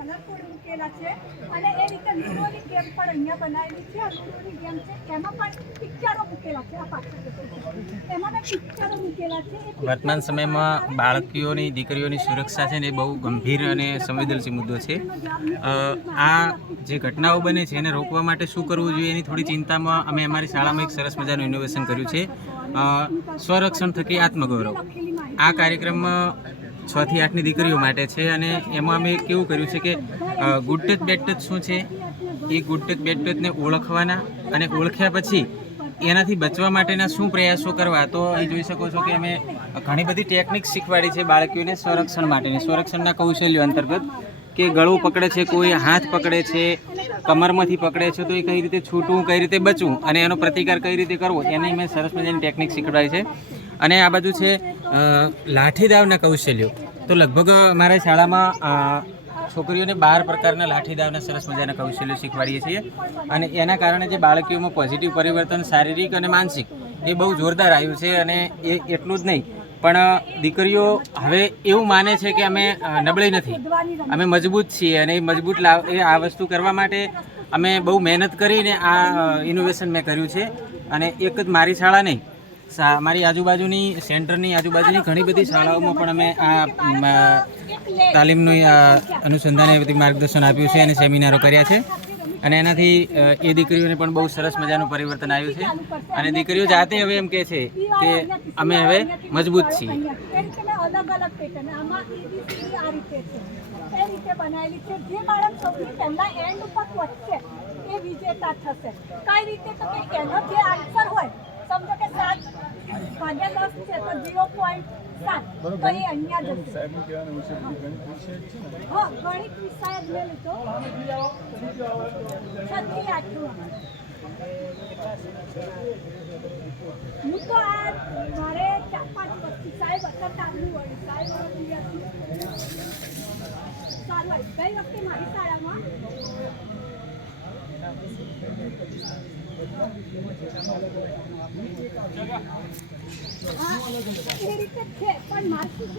Colourful મૂકેલા છે અને એ રીતે લૂડોની ગેમ પણ અહીંયા બનાવેલી છે. આ લૂડોની ગેમ છે એમાં પણ પિક્ચરો મૂકેલા છે. આ પાછળ એમાં પિક્ચરો મૂકેલા છે. વર્તમાન સમયમાં બાળકીઓની દીકરીઓની સુરક્ષા છે ને એ બહુ ગંભીર અને સંવેદનશીલ મુદ્દો છે. આ જે ઘટનાઓ બને છે એને રોકવા માટે શું કરવું જોઈએ એની થોડી ચિંતામાં અમે અમારી શાળામાં એક સરસ મજાનું ઇનોવેશન કર્યું છે, સ્વરક્ષણ થકી આત્મગૌરવ. આ કાર્યક્રમમાં 6 થી 8ની દીકરીઓ માટે છે અને એમાં અમે કેવું કર્યું છે કે ગુડ ટચ બેડ ટચ શું છે એ ગુડ ટચ બેડ ટચને ઓળખવાના અને ઓળખ્યા પછી એનાથી બચવા માટેના શું પ્રયાસો કરવા. તો અહીં જોઈ શકો છો કે અમે ઘણી બધી ટેકનિક શીખવાડી છે બાળકીઓને સંરક્ષણ માટેની. સંરક્ષણના કૌશલ્યો અંતર્ગત કે ગળું પકડે છે, કોઈ હાથ પકડે છે, કમરમાંથી પકડે છે તો એ કઈ રીતે છૂટવું, કઈ રીતે બચવું અને એનો પ્રતિકાર કઈ રીતે કરવો એની મેં સરસ મજાની ટેકનિક શીખવાડી છે. અને આ બાજુ છે લાઠીદાવના કૌશલ્યો. તો લગભગ અમારા શાળામાં છોકરીઓને 12 પ્રકારના લાઠીદાવના સરસ મજાના કૌશલ્યો શીખવાડીએ છીએ અને એના કારણે જે બાળકીઓમાં પોઝિટિવ પરિવર્તન શારીરિક અને માનસિક એ બહુ જોરદાર આવ્યું છે. અને એ એટલું જ નહીં પણ દીકરીઓ હવે એવું માને છે કે અમે નબળી નથી, અમે મજબૂત છીએ અને એ મજબૂત આ વસ્તુ કરવા માટે અમે બહુ મહેનત કરીને આ ઇનોવેશન મેં કર્યું છે. અને એક જ મારી શાળા નહીં, મારી આજુબાજુની સેન્ટરની આજુબાજુની ઘણી બધી શાળાઓમાં પણ અમે આ તાલીમનું અનુસંધાને બધી માર્ગદર્શન આપ્યું છે અને સેમિનારો કર્યા છે. અને એનાથી એ દીકરીઓને પણ બહુ સરસ મજાનું પરિવર્તન આવ્યું છે અને દીકરીઓ જાતે હવે એમ કહે છે કે અમે હવે મજબૂત છીએ. અલગ અલગ પેટર્ન આમાં આ રીતે છે, એ રીતે બનાવેલી છે. જે બાળક સૌથી પહેલા એન્ડ ઉપર પહોંચશે એ વિજેતા થશે. કઈ રીતે તો કે એનો જે આન્સર હોય, સમજો કે 7/10 છે તો 0.7 તો એ અહીંયા જશે. હા, ગણિત વિષય જ મેં લીધો 6 થી 8. હું તો આ મારે 4-5 વર્ષથી સાહેબ હતા તારનું વળી સાહેબ સારું આવી ગઈ વખતે મારી શાળામાં એ રીતે છે પણ માર્કશીટ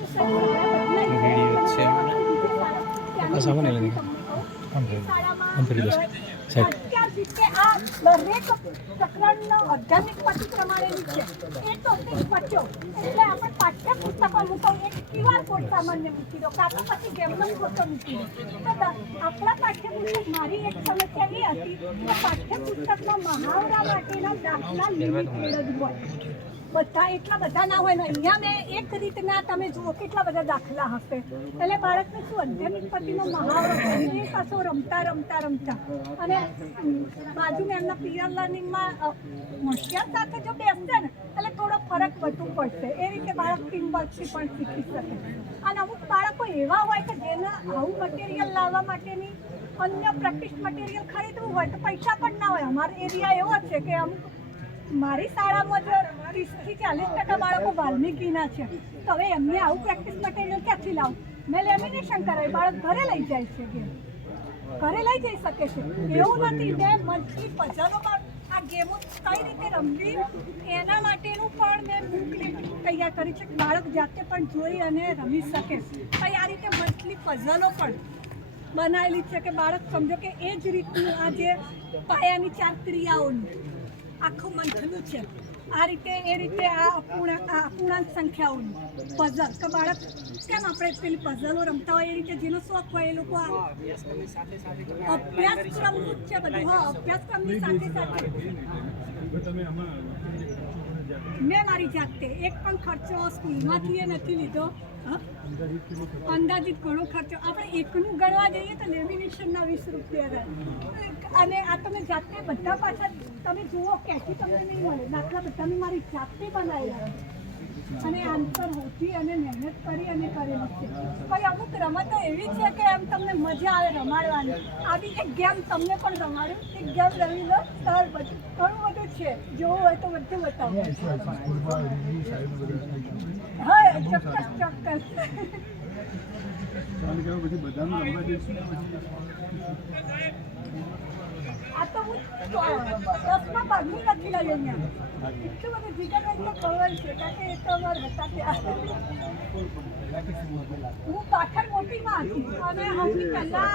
દરેક પ્રકરણનો અર્ધનિક પટ્ટી પ્રમાણેની છે. એ ટોપિક પટ્યો એટલે આપણે પાઠ્યપુસ્તકો મૂકો, એક QR કોડ સામાન્ય મૂકી દો કાં તો પછી ગેમનો ફોટો મૂકી દો. તો આપણા પાઠ્યપુસ્તક મારી એક સમસ્યા એ હતી કે પાઠ્યપુસ્તકમાં મહાવરા માટેના દાખલા લિમિટેડ જ હોય, બધા એટલા બધા ના હોય ને. અહીંયા મેં એક રીતના તમે જુઓ કેટલા બધા દાખલા હશે એટલે બાળકને શું અધ્યયનિક પટ્ટીનો મહાવરો એ પાછો રમતા અને બાજુમાં એમના પિયર લર્નિંગમાં હોશિયાર સાથે જો બેસશે ને એટલે થોડો ફરક વધુ પડશે. એ રીતે બાળક ટીમ વર્કથી પણ શીખી શકે. અને અમુક બાળકો એવા હોય કે જેના આવું મટીરિયલ લાવવા માટેની અન્ય પ્રેક્ટિસ મટીરિયલ ખરીદવું હોય તો પૈસા પણ ના હોય. અમારો એરિયા એવો છે કે અમુક મારી શાળામાં જ 30 થી 40% બાળકો વાલ્મીકીના છે. તો હવે એમને આવું પ્રેક્ટિસ મટીરિયલ ક્યાંથી લાવું? મેં લેમિનેશન કરાવી, બાળક ઘરે લઈ જાય છે, ઘરે લઈ જઈ શકે છે. એવું નથી મેં મંથલી પઝલોમાં આ ગેમો કઈ રીતે રમવી એના માટેનું પણ મેં બુકલેટ તૈયાર કરી છે, બાળક જાતે પણ જોઈ અને રમી શકે. કઈ આ રીતે મંથલી પઝલો પણ બનાવેલી છે કે બાળક સમજો કે એ જ રીતનું આ જે પાયાની 4 ક્રિયાઓનું આખું મંથનું છે. આ રીતે એ રીતે આ અપૂર્ણાંક સંખ્યાઓનું પઝલ તો બાળક કેમ આપણે પેલી પઝલો રમતા હોય એ રીતે જેનો શોખ હોય એ લોકો અભ્યાસક્રમનું જ છે બધું. હા, અભ્યાસક્રમની સાથે સાથે મેં મારી જાતે એક પણ ખર્ચો સ્કૂલમાંથી એ નથી લીધો. અંદાજિત ઘણો ખર્ચો આપણે એકનું ગણવા જઈએ તો લેમિનેશનના 20 રૂપિયા અને આ તમે જાતે બધા પાછળ તમે જુઓ ક્યાંથી તમને નહીં મળે. દાખલા બધા મેં મારી જાતે બનાવેલા અને આન્સર હોતી અને મહેનત કરી અને કરેલું છે. પણ અમુક રમતો એવી છે કે એમ તમને મજા આવે રમાડવાની. આવી એક ગેમ તમને પણ રમાડું, એક ગેમ રમી લો, ઘણું બધું છે. જોવું હોય તો બધું બતાવો. હા, ચોક્કસ. આ તો હું 10માં ભાગની નથી લઈ અહીંયા એટલું બધું જીગરભાઈ તો ખબર છે કારણ કે એ તો અમારા હતા ત્યાં હું પાછળ મોટીમાં હતી અને સૌથી પહેલા